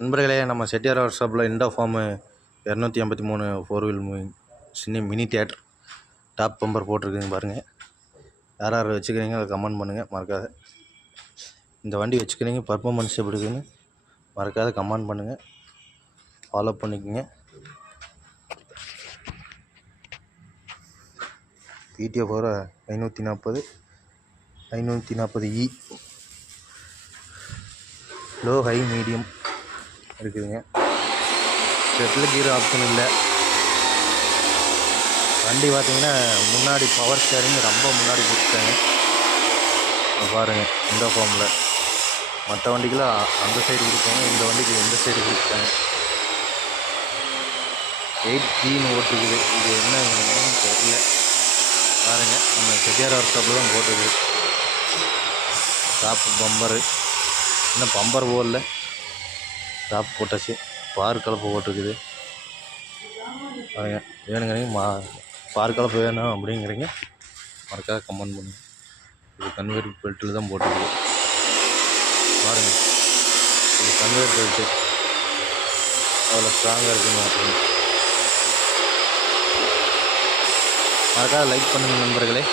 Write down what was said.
நண்பர்களே, நம்ம செட்டியார் ஒர்க் ஷாப்பில் இண்டோ ஃபார்மு 283 4 வீல் சின்ன மினி தியேட்டர் டாப் பம்பர் போட்டிருக்குங்க பாருங்கள். யார் யார் வச்சுக்கிறீங்க அதை கமெண்ட் பண்ணுங்கள் மறக்காத. இந்த வண்டி வச்சுக்கிறீங்க பர்ஃபார்மன்ஸ் எப்படி இருக்குன்னு மறக்காத கமெண்ட் பண்ணுங்கள், ஃபாலோ பண்ணிக்கோங்க. பிடிஓ போகிற 540 லோ ஹை மீடியம் இருக்குதுங்க. செட்டில் கீர் ஆப்ஷன் இல்லை. வண்டி பார்த்திங்கன்னா முன்னாடி பவர் ஸ்டேரிங் ரொம்ப முன்னாடி கொடுத்துட்டாங்க பாருங்கள். இந்த ஃபார்மில் மற்ற வண்டிக்கெலாம் அந்த சைடு கொடுப்பாங்க, இந்த வண்டிக்கு இந்த சைடு கொடுத்துட்டாங்க. 8Gன்னு ஓட்டுருக்குது. இது என்ன தெரியல பாருங்கள். நம்ம செட்டியார் ஒர்க் ஷாப்பில் தான் போட்டுருக்குது. டாப்பு பம்பரு இன்னும் பம்பர் போடல, டாப் போட்டாச்சு. பார் கலப்பு போட்டிருக்குது பாருங்கள். வேணுங்கிறீங்க பார் கலப்பு வேணும் அப்படிங்கிறீங்க மறக்காத கமெண்ட் பண்ணுங்கள். இது கன்வேர் பெல்ட்டில் தான் போட்டிருக்குது பாருங்கள். இது கன்வேர் பெல்ட்டு அவ்வளோ ஸ்ட்ராங்காக இருக்குன்னு பார்த்துக்கணும். மறக்காத லைக் பண்ணுங்கள் நண்பர்களே.